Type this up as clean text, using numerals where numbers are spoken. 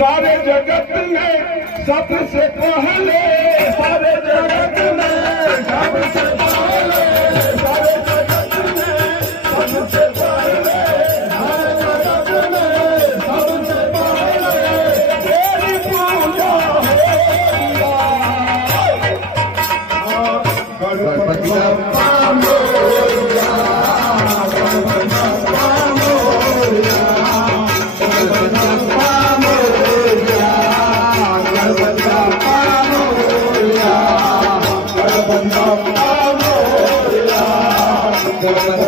सारे जगत में सबसे पहले, सारे जगत में सबसे पहले, सारे जगत में सबसे पहले, सारे जगत में सबसे पहले तेरी पूजा होगा। गणपति बप्पा मोरया, गणपति बप्पा मोरया, गणपति बप्पा मोरया, गणपति बप्पा मोरया, गणपति बप्पा मोरया, गणपति